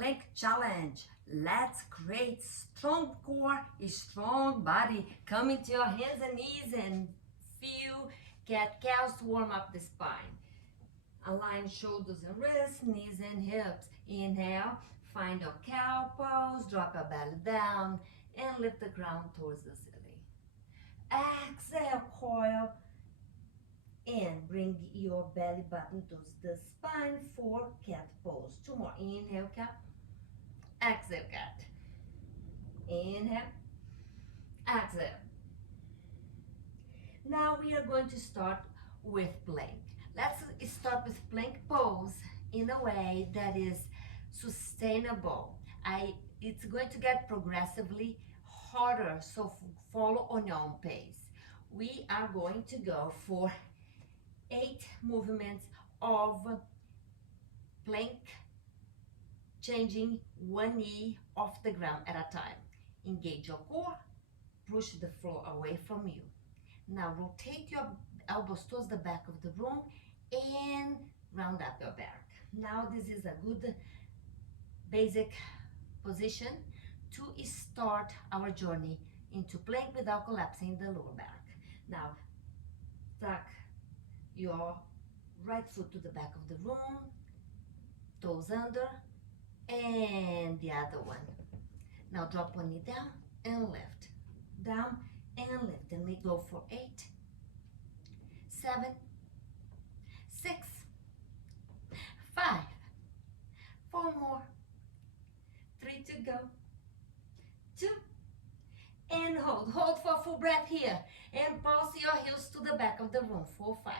plank challenge. Let's create strong core, a strong body. Come into your hands and knees and feel cat-cows to warm up the spine. Align shoulders and wrists, knees and hips. Inhale, find your cow pose, drop your belly down and lift the ground towards the ceiling. Exhale, coil in. Bring your belly button towards the spine for cat pose. Two more. Inhale, cat. Exhale, cat. Inhale. Exhale. Now we are going to start with plank. Let's start with plank pose in a way that is sustainable. It's going to get progressively harder, so follow on your own pace. We are going to go for 8 movements of plank, changing one knee off the ground at a time. Engage your core, push the floor away from you. Now rotate your elbows towards the back of the room and round up your back. Now this is a good basic position to start our journey into plank without collapsing the lower back. Now tuck your right foot to the back of the room, toes under, and the other one. Now drop one knee down and lift, down and lift, and we go for 8, 7, 6, 5, 4 more, 3 to go, 2, and hold for full breath here, and pulse your heels to the back of the room. 4, 5,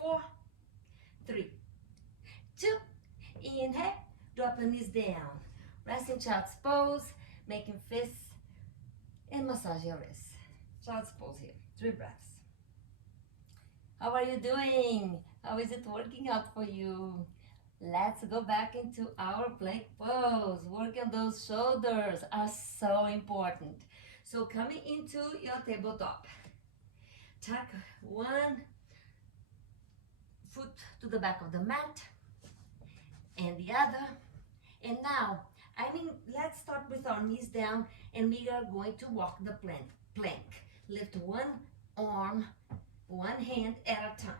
4, 3, 2, inhale, drop your knees down, rest in child's pose, making fists and massage your wrists. Child's pose here, 3 breaths. How are you doing? How is it working out for you? Let's go back into our plank pose. Working those shoulders are so important. So coming into your tabletop, tuck one foot to the back of the mat and the other. And now, let's start with our knees down and we are going to walk the plank. Lift one arm, one hand at a time,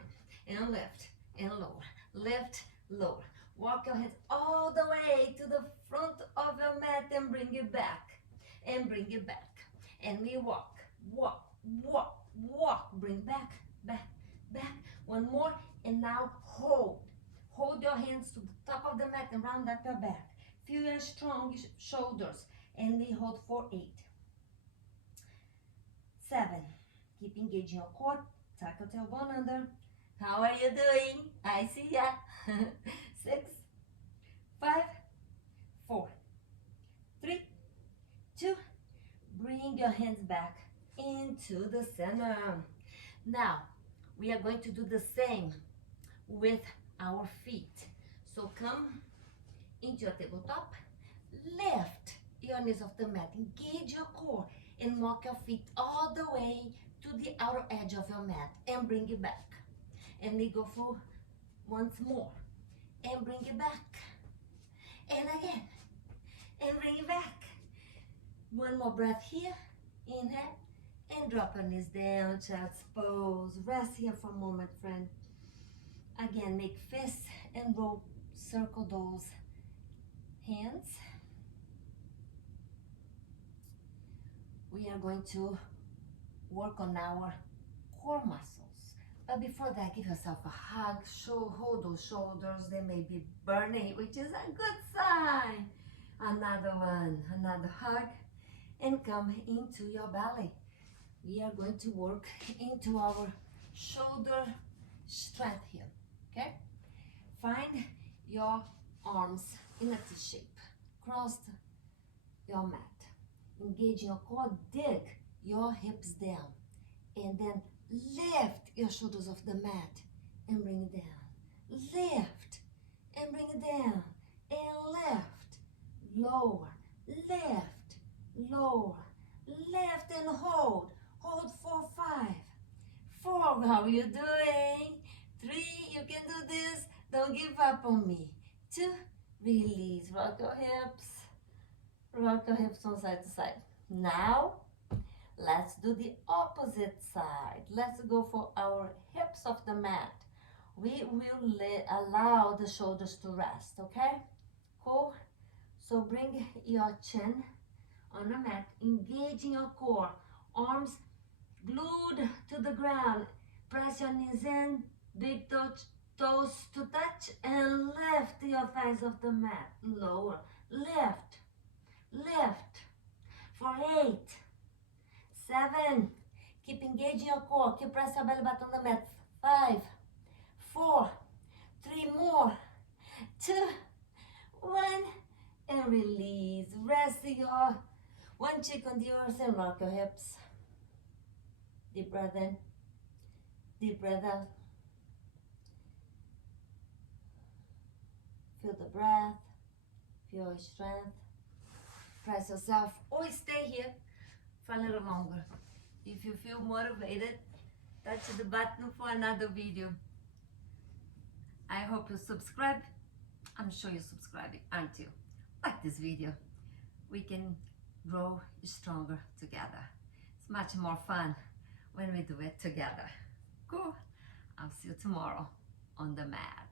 and lift and lower, lift, lower. Walk your hands all the way to the front of your mat and bring it back, and bring it back. And we walk, walk, walk, walk, bring back, back, back. One more, and now hold. Hold your hands to the top of the mat and round up your back. Feel your strong shoulders, and we hold for 8, 7. Keep engaging your core. Tuck your tailbone under. How are you doing? I see ya. 6, 5, 4, 3, 2. Bring your hands back into the center. Now, we are going to do the same with our feet. So come into your tabletop, lift your knees off the mat, engage your core, and walk your feet all the way to the outer edge of your mat and bring it back. And we go for once more, and bring it back, and again, and bring it back. One more breath here, inhale, and drop your knees down, child's pose. Rest here for a moment, friend. Again, make fists and roll, circle those hands. We are going to work on our core muscles. But before that, give yourself a hug. Hold those shoulders. They may be burning, which is a good sign. Another one, another hug. And come into your belly. We are going to work into our shoulder strength here. Okay? Find your arms in a T shape. Cross your mat. Engage your core. Dig your hips down. And then lift your shoulders off the mat and bring it down. Lift and bring it down. And lift. Lower. Lift. Lower. Lift and hold. Hold for 5, 4. How are you doing? 3. You can do this. Don't give up on me. 2, Release, rock your hips from side to side. Now, let's do the opposite side. Let's go for our hips off the mat. We will allow the shoulders to rest, okay? Cool? So bring your chin on the mat, engaging your core, arms glued to the ground. Press your knees in, big toes to touch, and lift your thighs off the mat. Lower, lift, lift. For 8, 7, keep engaging your core, keep pressing your belly button on the mat. 5, 4, 3 more, 2, 1, and release. Rest your one cheek on yours and rock your hips. Deep breath in, deep breath out. Feel the breath, feel your strength. Press yourself or stay here for a little longer. If you feel motivated, touch the button for another video. I hope you subscribe. I'm sure you're subscribing, aren't you? Like this video. We can grow stronger together. It's much more fun when we do it together. Cool. I'll see you tomorrow on the mat.